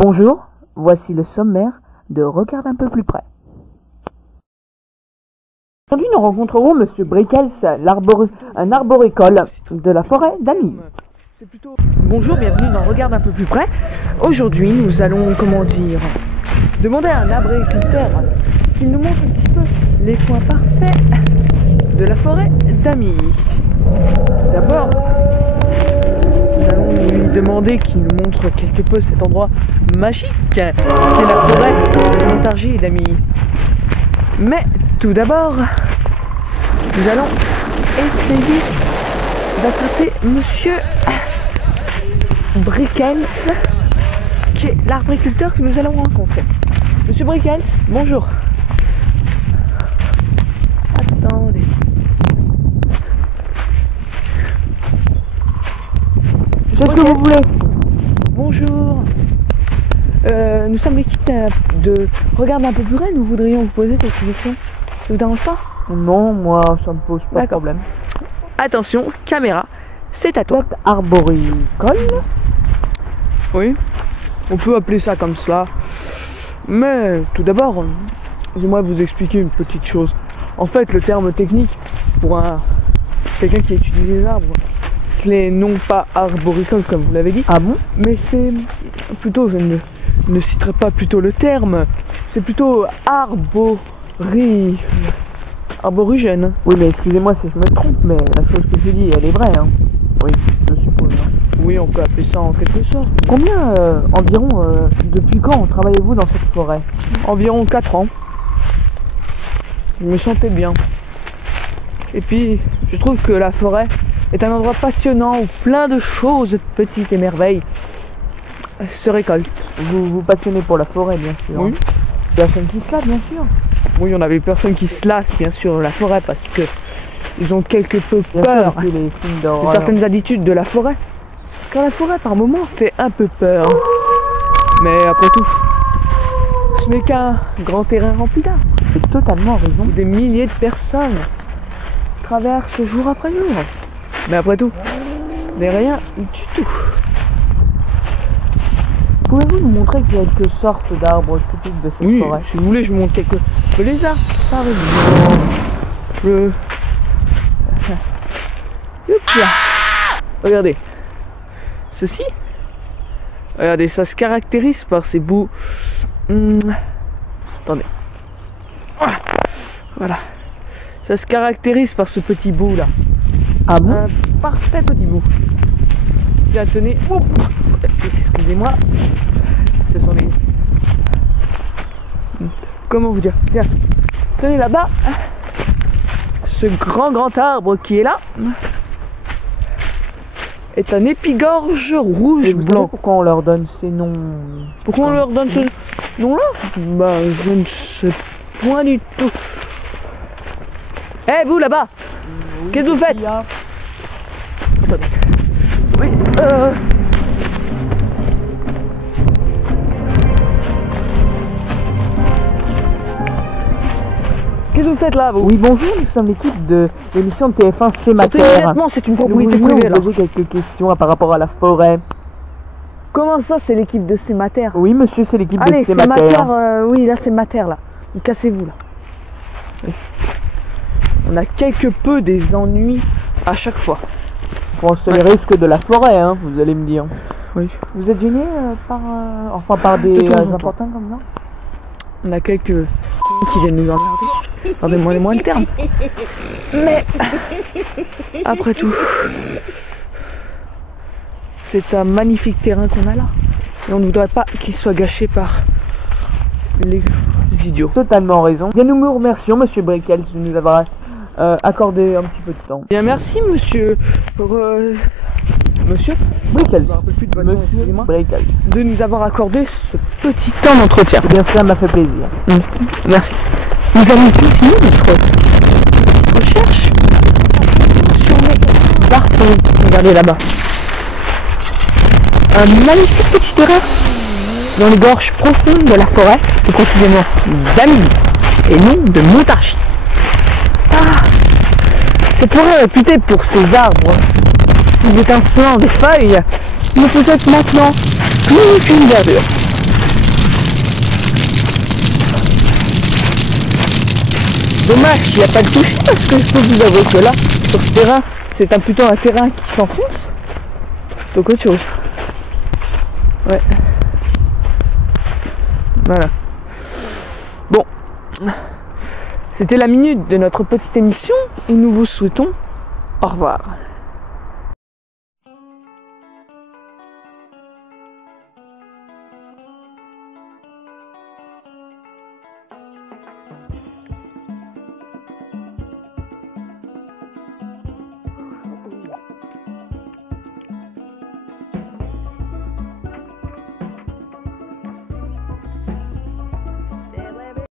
Bonjour, voici le sommaire de Regarde un peu plus près. Aujourd'hui, nous rencontrerons Monsieur Brickels, un arboricole de la forêt d'Amy. Bonjour, bienvenue dans Regarde un peu plus près. Aujourd'hui, nous allons, demander à un arboriculteur qu'il nous montre un petit peu les points parfaits de la forêt d'Amy. D'abord, nous allons lui demander qu'il nous montre quelque peu cet endroit magique qu'est la forêt de Montargis et d'Amy. Mais tout d'abord, nous allons essayer d'attraper Monsieur Brickels, qui est l'arboriculteur que nous allons rencontrer. Monsieur Brickels, bonjour. Attendez. Qu'est-ce que vous voulez? Bonjour. Nous sommes l'équipe de Regarde un peu plus près. Nous voudrions vous poser quelques questions. Ça vous dérange pas? Non, moi ça me pose pas de problème. Attention, caméra, c'est à toi. Vous êtes arboricole? Oui, on peut appeler ça comme cela. Mais tout d'abord, j'aimerais vous expliquer une petite chose. En fait, le terme technique pour quelqu'un qui étudie les arbres, ce n'est non pas arboricole comme vous l'avez dit. Ah bon? Mais c'est plutôt, je ne citerai pas plutôt le terme, c'est plutôt arborigène. Oui, mais excusez-moi si je me trompe, mais la chose que je dis, elle est vraie, hein. Oui, je suppose. Hein. Oui, on peut appeler ça en quelque sorte. Combien, environ, depuis quand travaillez-vous dans cette forêt? Environ 4 ans. Je me sentais bien. Et puis, je trouve que la forêt est un endroit passionnant où plein de choses, petites et merveilles, se récoltent. Vous vous passionnez pour la forêt, bien sûr. Oui. Personne qui se lave, bien sûr. Oui, on avait personne qui se lasse, bien sûr, la forêt, parce que ils ont quelque peu Bien peur sûr, les films de d'horreur. certaines attitudes de la forêt. Car la forêt, par moments, fait un peu peur. Mais après tout, ce n'est qu'un grand terrain rempli d'arbres. Vous avez totalement raison. Des milliers de personnes traversent jour après jour. Mais après tout, ce n'est rien du tout. Pouvez-vous nous montrer quelques sortes d'arbres typiques de cette forêt? Si vous voulez, je vous montre quelques. Le lézard, par exemple. Regardez. Ceci. Regardez, ça se caractérise par ces bouts. Attendez. Voilà. Ça se caractérise par ce petit bout là. Ah bon? Un parfait petit bout. Tiens, tenez. Excusez-moi. Ce sont les. Comment vous dire? Tiens. Tenez là-bas. Ce grand arbre qui est là est un épigorge rouge Et vous savez blanc. pourquoi on leur donne ces noms? Pourquoi on leur donne ce nom-là? Bah, je ne sais point du tout. Eh, vous là-bas, Oui, qu'est-ce que vous faites? Oui, Qu'est-ce que vous faites là, vous? Oui, bonjour, nous sommes l'équipe de l'émission de TF1 C'est Mater. Immédiatement, c'est une propriété Nous voulions privée là. vous poser quelques questions par rapport à la forêt. Comment ça, c'est l'équipe de C'est Mater? Oui, monsieur, c'est l'équipe de Allez, C'est c'est Mater. oui, là c'est Mater là. Cassez-vous là. Oui. On a quelque peu des ennuis à chaque fois. Bon, c'est les risques de la forêt, hein, vous allez me dire. Oui. Vous êtes gêné par des De temps en temps. importants comme ça? On a quelques qui viennent nous emmerder. Pardonnez-moi le terme. Mais après tout, c'est un magnifique terrain qu'on a là. Et on ne voudrait pas qu'il soit gâché par les idiots. Totalement raison. Bien, nous vous remercions, monsieur Brickels, de nous avoir accordé un petit peu de temps. Bien, merci monsieur pour monsieur Brickels. Je me rappelle plus de votre nom, Monsieur excusez-moi. Brickels. de nous avoir accordé ce petit temps d'entretien. Eh bien, cela m'a fait plaisir. Merci. Nous allons continuer notre recherche sur les arbres. Regardez là-bas. Un magnifique petit terrain dans les gorges profondes de la forêt, et précisément d'Amy et non de Montargis. Cette forêt réputée pour ses arbres, ses étincelants des feuilles, ne peut être maintenant plus qu'une verdure. Dommage qu'il n'y a pas de toucher parce que je peux vous avouer que là, sur ce terrain, c'est plutôt un terrain qui s'enfonce. Donc autre chose. Ouais. Voilà. Bon. C'était la minute de notre petite émission et nous vous souhaitons au revoir.